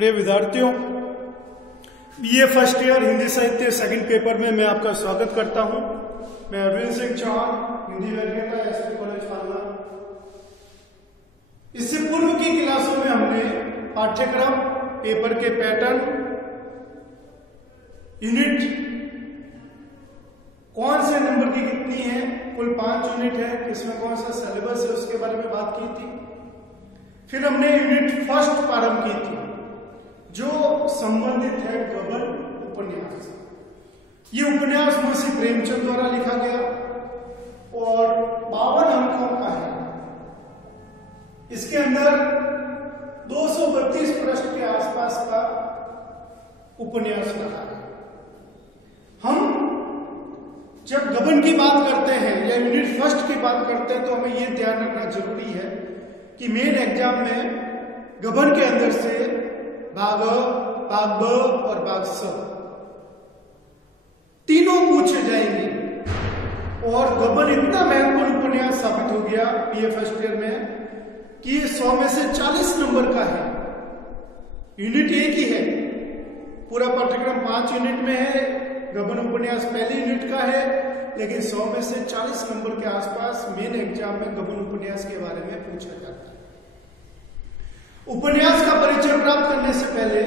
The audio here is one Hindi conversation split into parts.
प्रिय विद्यार्थियों, बीए फर्स्ट ईयर हिंदी साहित्य सेकंड पेपर में मैं आपका स्वागत करता हूं। मैं अरविंद सिंह चौहान, हिंदी विज्ञता, एसपी कॉलेज फालना। इससे पूर्व की क्लासों में हमने पाठ्यक्रम, पेपर के पैटर्न, यूनिट कौन से नंबर की कितनी है, कुल 5 यूनिट है, किसमें कौन सा सिलेबस है, उसके बारे में बात की थी। फिर हमने यूनिट फर्स्ट प्रारंभ की थी जो संबंधित है गबन उपन्यास। ये उपन्यास मुंशी प्रेमचंद द्वारा लिखा गया और 52 अंकों का है। इसके अंदर 232 पृष्ठ के आसपास का उपन्यास रहा है। हम जब गबन की बात करते हैं या यूनिट फर्स्ट की बात करते हैं तो हमें यह ध्यान रखना जरूरी है कि मेन एग्जाम में गबन के अंदर से भाग अ, भाग ब और भाग स तीनों पूछे जाएंगे। और गबन इतना महत्वपूर्ण उपन्यास साबित हो गया बीए फर्स्ट ईयर में कि ये 100 में से 40 नंबर का है। यूनिट एक ही है, पूरा पाठ्यक्रम 5 यूनिट में है। गबन उपन्यास पहले यूनिट का है, लेकिन 100 में से 40 नंबर के आसपास मेन एग्जाम में गबन उपन्यास के बारे में पूछा जाता है। उपन्यास का परिचय प्राप्त करने से पहले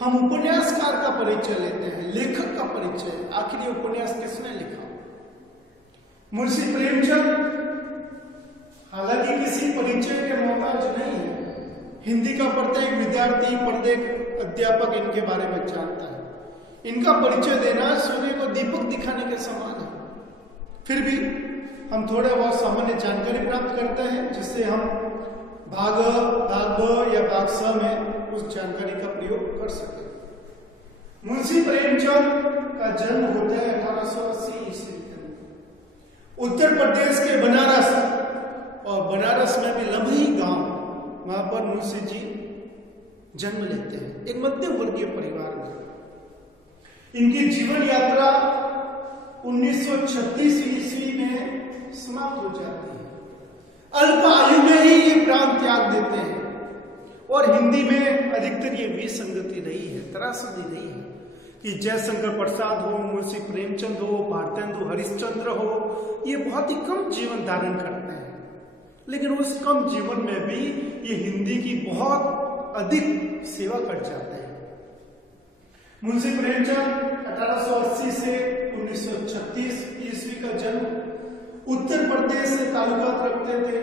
हम उपन्यासकार का परिचय लेते हैं, लेखक का परिचय। आखिर ये उपन्यास किसने लिखा? मुंशी प्रेमचंद हालांकि किसी परिचय के मोहताज नहीं है। हिंदी का प्रत्येक विद्यार्थी, प्रत्येक अध्यापक इनके बारे में जानता है। इनका परिचय देना सूर्य को दीपक दिखाने के समान है। फिर भी हम थोड़े बहुत सामान्य जानकारी प्राप्त करते हैं जिससे हम भाग अ, भाग ब या भाग स में उस जानकारी का प्रयोग कर सके। मुंशी प्रेमचंद का जन्म होता है 1880 ईस्वी में उत्तर प्रदेश के बनारस, और बनारस में भी लम्ही गांव, वहां पर मुंशी जी जन्म लेते हैं एक मध्यम वर्गीय परिवार में। इनकी जीवन यात्रा 1936 ईस्वी में समाप्त हो जाती है। अल्प आयु में ही ये प्राण त्याग देते हैं। और हिंदी में अधिकतर ये विसंगति रही है, त्रासदी रही है कि जयशंकर प्रसाद हो, मुंशी प्रेमचंद हो, भारतेंदु हरिश्चंद्र हो, ये बहुत ही कम जीवन धारण करते हैं। लेकिन उस कम जीवन में भी ये हिंदी की बहुत अधिक सेवा कर जाते हैं। मुंशी प्रेमचंद 1880 से 1936 ईस्वी का जन्म, उत्तर प्रदेश से ताल्लुकात रखते थे।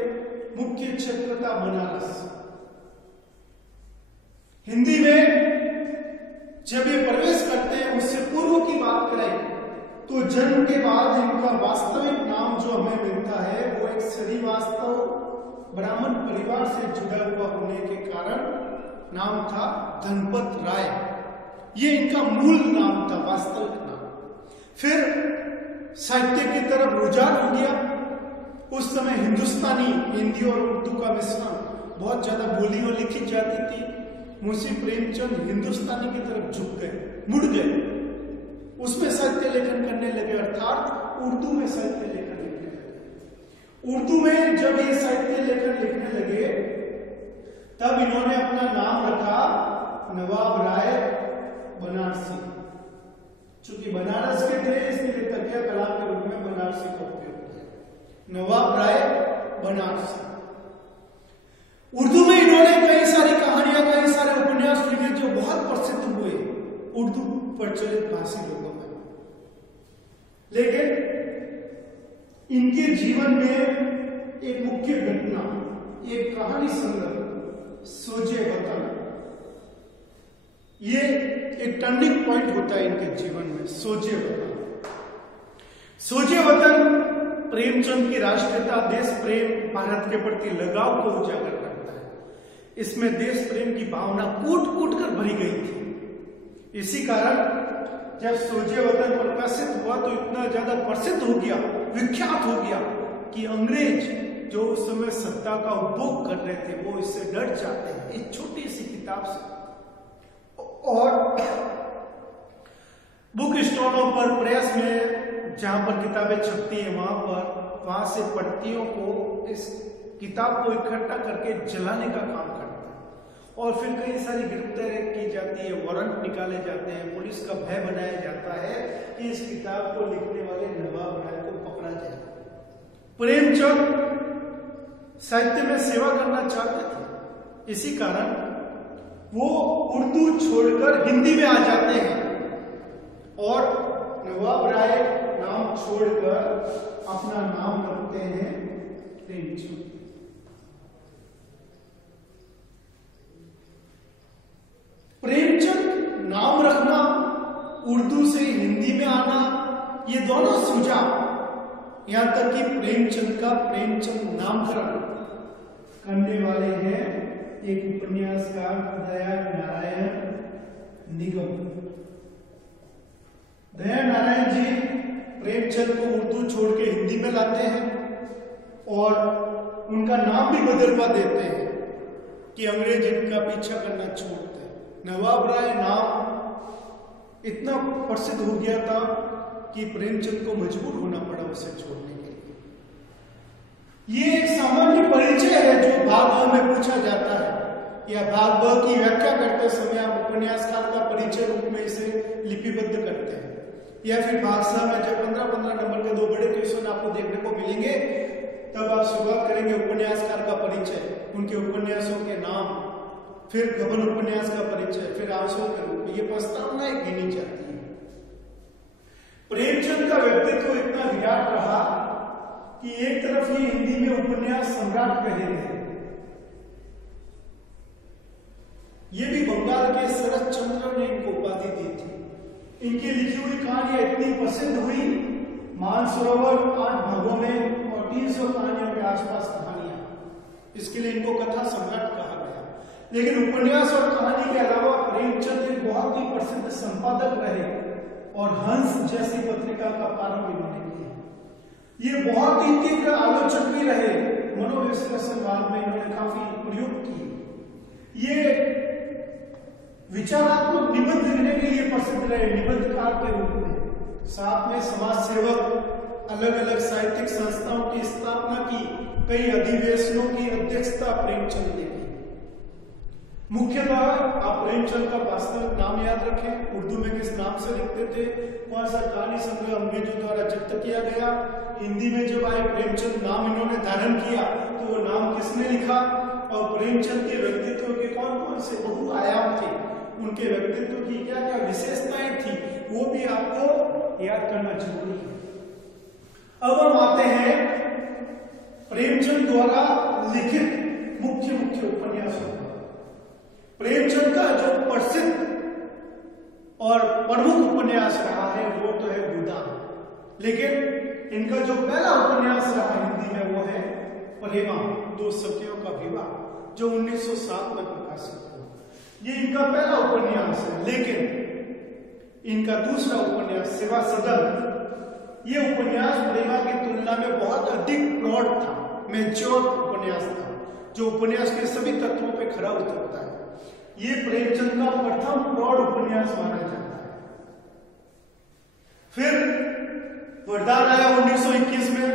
मुख्य क्षेत्र था बनारस। हिंदी में जब ये प्रवेश करते हैं, उससे पूर्व की बात करें तो जन्म के बाद इनका वास्तविक नाम जो हमें मिलता है वो एक श्रीवास्तव ब्राह्मण परिवार से जुड़ा हुआ होने के कारण नाम था धनपत राय। ये इनका मूल नाम था, वास्तविक नाम। फिर साहित्य की तरफ रुझान हो गया। उस समय हिंदुस्तानी, हिंदी और उर्दू का मिश्रण बहुत ज्यादा बोली और लिखी जाती थी। मुंशी प्रेमचंद हिंदुस्तानी की तरफ झुक गए, मुड़ गए, उसमें साहित्य लेखन करने लगे, अर्थात उर्दू में साहित्य लेखन लिखने लगे। उर्दू में जब ये साहित्य लेखन लिखने लगे तब इन्होंने अपना नाम रखा नवाब राय बनारसी। चूंकि बनारस के थे इसलिए तकिया कलाम के रूप में बनारसी का उपयोग किया, नवाब राय बनारसी। उर्दू में इन्होंने कई सारी कहानियां, कई सारे उपन्यास लिखे जो बहुत प्रसिद्ध हुए उर्दू प्रचलित भाषी लोगों में। लेकिन इनके जीवन में एक मुख्य घटना, एक कहानी संग्रह सोजे वतन, ये एक टर्निंग पॉइंट होता है इनके जीवन में। सोजे वतन, सोजे वतन प्रेमचंद की राष्ट्रीयता, देश प्रेम, भारत के प्रति लगाव को उजागर करता है। इसमें देश प्रेम की भावना कूट कूट कर भरी गई थी। इसी कारण जब सोजे वतन प्रकाशित हुआ तो इतना ज्यादा प्रसिद्ध हो गया, विख्यात हो गया कि अंग्रेज जो उस समय सत्ता का उपभोग कर रहे थे वो इससे डर जाते हैं, इस छोटी सी किताब से। और बुक स्टॉलों पर, प्रेस में जहां पर किताबें छपती है वहां से पढ़तियों को इस किताब को इकट्ठा करके जलाने का काम करता है। और फिर कई सारी गिरफ्तारी की जाती है, वारंट निकाले जाते हैं, पुलिस का भय बनाया जाता है कि इस किताब को लिखने वाले नवाब राय को पकड़ा जाए। प्रेमचंद साहित्य में सेवा करना चाहते थे, इसी कारण वो उर्दू छोड़कर हिंदी में आ जाते हैं और नवाब राय नाम छोड़कर अपना नाम रखते हैं प्रेमचंद। प्रेमचंद नाम रखना, उर्दू से हिंदी में आना, ये दोनों सुझाव, यहां तक कि प्रेमचंद का प्रेमचंद नामकरण करने वाले हैं एक उपन्यासकार दया नारायण निगम। दया नारायण जी प्रेमचंद को उर्दू छोड़ के हिंदी में लाते हैं और उनका नाम भी बदलवा देते हैं कि अंग्रेज इनका पीछा करना छोड़ते हैं। नवाब राय नाम इतना प्रसिद्ध हो गया था कि प्रेमचंद को मजबूर होना पड़ा उसे छोड़ने के लिए। ये एक सामान्य परिचय है जो भाग ब में पूछा जाता है, या भाग ब की व्याख्या करते समय आप उपन्यासकार का परिचय रूप में इसे लिपिबद्ध करते हैं, या फिर भाग स में जब 15-15 नंबर के 2 बड़े क्वेश्चन आपको देखने को मिलेंगे तब आप शुरुआत करेंगे उपन्यासकार का परिचय, उनके उपन्यासों के नाम, फिर गबन उपन्यास का परिचय, फिर आंसू के रूप में। ये प्रस्तावना गिनी जाती है। प्रेमचंद का व्यक्तित्व इतना विराट रहा कि एक तरफ ये हिंदी में उपन्यास सम्राट कहे गए, ये भी बंगाल के शरद चंद्र ने इनको उपाधि दी थी। इनकी लिखी हुई कहानियां इतनी प्रसिद्ध हुई, मानसरोवर 8 भागों में और 300 कहानियों के आसपास कहानियां, इसके लिए इनको कथा सम्राट कहा गया। लेकिन उपन्यास और कहानी के अलावा प्रेमचंद एक बहुत ही प्रसिद्ध संपादक रहे और हंस जैसी पत्रिका का प्रारंभ इन्होंने किया। ये बहुत ही तीव्र आलोचक भी रहे, मनोविश्लेषणवाद में इन्होंने काफी प्रयोग किए। ये विचारात्मक निबंध लिखने के लिए प्रसिद्ध रहे, निबंधकार के रूप में। साथ में समाज सेवक, अलग अलग साहित्यिक संस्थाओं की स्थापना की, कई अधिवेशनों की अध्यक्षता प्रेमचंद ने की। मुख्यतः आप प्रेमचंद का वास्तविक नाम याद रखें, उर्दू में किस नाम से लिखते थे, कौन सा कहानी संग्रह अंग्रेजों द्वारा जब्त किया गया, हिंदी में जब आए प्रेमचंद नाम इन्होंने धारण किया तो वो नाम किसने लिखा, और प्रेमचंद के व्यक्तित्व के कौन कौन से बहुआयाम थे, उनके व्यक्तित्व की क्या क्या विशेषताएं थी, वो भी आपको याद करना जरूरी है। अब हम आते हैं प्रेमचंद द्वारा लिखित मुख्य उपन्यासों पर। प्रेमचंद का जो प्रसिद्ध और प्रमुख उपन्यास रहा है वो तो है गोदान, लेकिन इनका जो पहला उपन्यास रहा हिंदी में वो है प्रेमा, 2 सखियों का विवाह, जो 1907 में प्रकाशित हुआ। ये इनका पहला उपन्यास है। लेकिन इनका दूसरा उपन्यास सेवा सदन, ये उपन्यास प्रेमा की तुलना में बहुत अधिक ब्रॉड था, मैच्योर उपन्यास था, जो उपन्यास के सभी तत्वों पे खरा उतरता है। ये प्रेमचंद का प्रथम ब्रॉड उपन्यास माना जाता है। फिर वरदान आया 1921 में,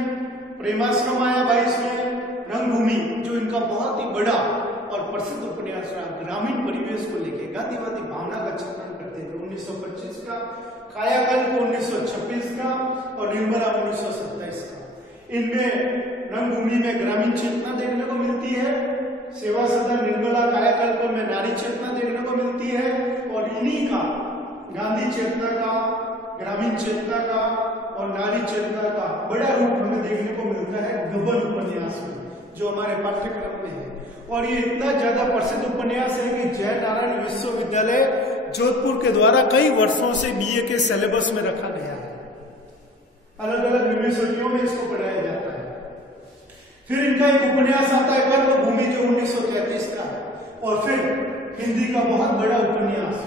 प्रेमाश्रम आया 22 में, रंगभूमि जो इनका बहुत ही बड़ा और प्रसिद्ध उपन्यास रहा, ग्रामीण परिवेश को लेकर गांधीवादी भावना का चित्रण करते थे, 1925 का, कायाकल्प 1926 का और निर्मला 1927 का। इनमें रंगभूमि में ग्रामीण चेतना देखने को मिलती है, सेवा सदन निर्मला कायाकल्प में नारी चेतना देखने को मिलती है, और इन्हीं का गांधी चेतना का, ग्रामीण चेतना का और नारी चेतना का बड़ा रूप हमें देखने को मिलता है गबन उपन्यास में, जो हमारे पाठ्यक्रम में है। और ये इतना ज्यादा प्रसिद्ध उपन्यास है कि जयनारायण विश्वविद्यालय जोधपुर के द्वारा कई वर्षों से बीए के सिलेबस में रखा गया है। अलग अलग यूनिवर्सिटियों में इसको पढ़ाया जाता है। फिर इनका एक उपन्यास आता है कर्मभूमि, जो 1933 का है, और फिर हिंदी का बहुत बड़ा उपन्यास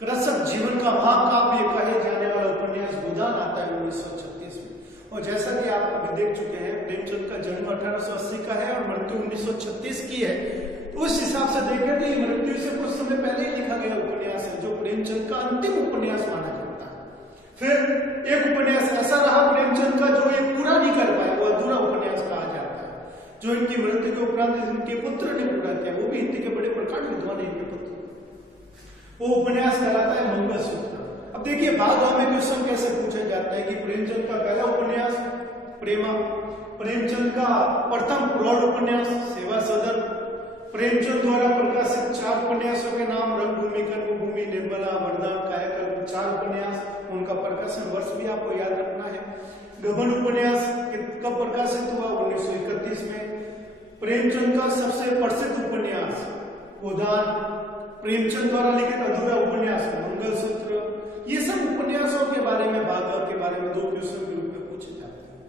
कृषक जीवन का महाकाव्य कहे जाने वाला उपन्यास गोदान आता है 1936 में। और जैसा कि आप अभी देख चुके हैं, प्रेमचंद का जन्म 1880 का है और मृत्यु 1936 की है, तो उस हिसाब से देखें तो ये मृत्यु से कुछ समय पहले ही लिखा गया उपन्यास है, जो प्रेमचंद का अंतिम उपन्यास माना जाता है। फिर एक उपन्यास ऐसा रहा प्रेमचंद का जो ये पूरा नहीं कर पाया, वो अधूरा उपन्यास कहा जाता है, जो इनकी मृत्यु के उपरांत इनके पुत्र ने पूरा किया, वो भी हिंदी के बड़े प्रकांड विद्वान है इनके पुत्र। वो उपन्यास कहलाता है मंगलसूत्र। अब देखिए भाग अ में क्वेश्चन कैसे पूछा जाता है कि प्रेमचंद का पहला उपन्यास प्रेमा, प्रेमचंद का प्रथम प्रौढ़ उपन्यास सेवा सदन, प्रेमचंद द्वारा प्रकाशित 4 उपन्यासों के नाम रंगभूमि, कर्मभूमि, निर्मला, वरदान, कायाकल्प, 4 उपन्यास, उनका प्रकाशन वर्ष भी आपको याद रखना है। गबन उपन्यास कब प्रकाशित हुआ? 1931 में। प्रेमचंद का सबसे प्रसिद्ध उपन्यास गोदान, प्रेमचंद द्वारा लिखित अधूरा उपन्यास मंगलसूत्र। ये सब उपन्यासों के बारे में, भागवत के बारे में 2 क्वेश्चन के रूप में पूछे जाते हैं।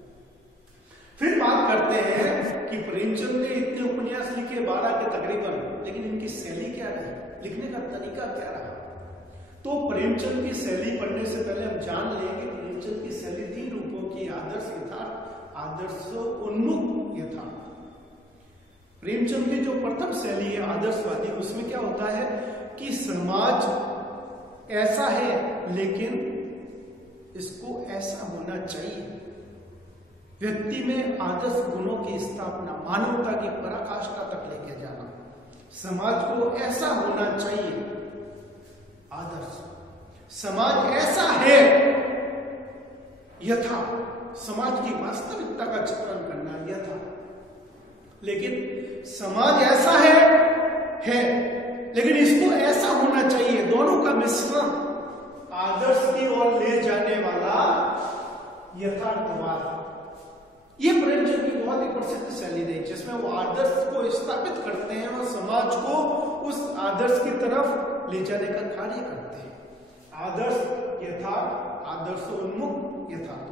फिर बात करते हैं कि प्रेमचंद ने इतने उपन्यास लिखे 12 के तकरीबन, लेकिन इनकी शैली क्या रही, लिखने का तरीका क्या रहा? तो प्रेमचंद की शैली पढ़ने से पहले हम जान लेंगे प्रेमचंद की शैली 3 रूपों की, आदर्श यथार्थ, आदर्श उन्मुख यथार्थ। प्रेमचंद की जो प्रथम शैली है आदर्शवादी, उसमें क्या होता है कि समाज ऐसा है लेकिन इसको ऐसा होना चाहिए। व्यक्ति में आदर्श गुणों की स्थापना, मानवता की पराकाष्ठा तक लेके जाना, समाज को ऐसा होना चाहिए आदर्श, समाज ऐसा है यथा, समाज की वास्तविकता का चित्रण करना यथा। लेकिन समाज ऐसा है लेकिन इसको ऐसा होना चाहिए, दोनों का मिश्रण आदर्श की ओर ले जाने वाला यथार्थवाद। ये प्रेमचंद की बहुत ही प्रसिद्ध शैली रही, जिसमें वो आदर्श को स्थापित करते हैं और समाज को उस आदर्श की तरफ ले जाने का कार्य करते हैं। आदर्श यथार्थ, आदर्श उन्मुख यथार्थ।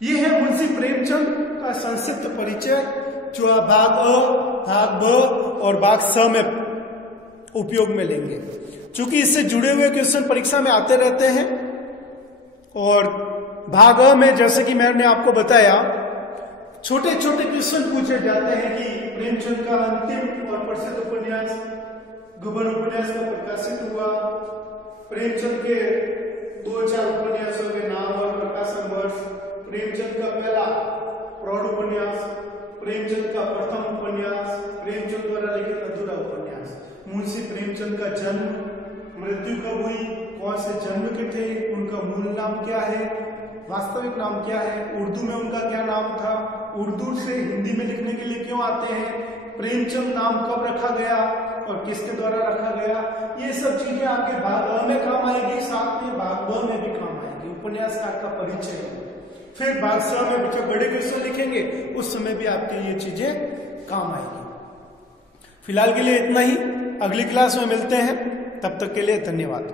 ये है मुंशी प्रेमचंद का संक्षिप्त परिचय, जो आप भाग अ, भाग ब और भाग स में उपयोग में लेंगे। चूंकि इससे जुड़े हुए क्वेश्चन परीक्षा में आते रहते हैं, और भाग अ में जैसे कि मैंने आपको बताया छोटे छोटे क्वेश्चन पूछे जाते हैं कि प्रेमचंद का अंतिम और प्रसिद्ध उपन्यास गबन उपन्यास का प्रकाशित हुआ, प्रेमचंद के 2-4 उपन्यासों के नाम और प्रकाशन वर्ष, प्रेमचंद का पहला प्रौढ़ उपन्यास, प्रेमचंद का प्रथम उपन्यास, प्रेमचंद द्वारा लिखित अधूरा उपन्यास, मुंशी प्रेमचंद का जन्म, मृत्यु कब हुई, कौन से जन्म के थे, उनका मूल नाम क्या है, वास्तविक नाम क्या है, उर्दू में उनका क्या नाम था, उर्दू से हिंदी में लिखने के लिए क्यों आते हैं, प्रेमचंद नाम कब रखा गया और किसके द्वारा रखा गया। ये सब चीजें आपके भाग अ में काम आएगी, साथ में भाग ब में भी काम आएगी, उपन्यासकार का परिचय। फिर भाग स में जब बड़े क्वेश्चन लिखेंगे उस समय भी आपकी ये चीजें काम आएगी। फिलहाल के लिए इतना ही, अगली क्लास में मिलते हैं, तब तक के लिए धन्यवाद।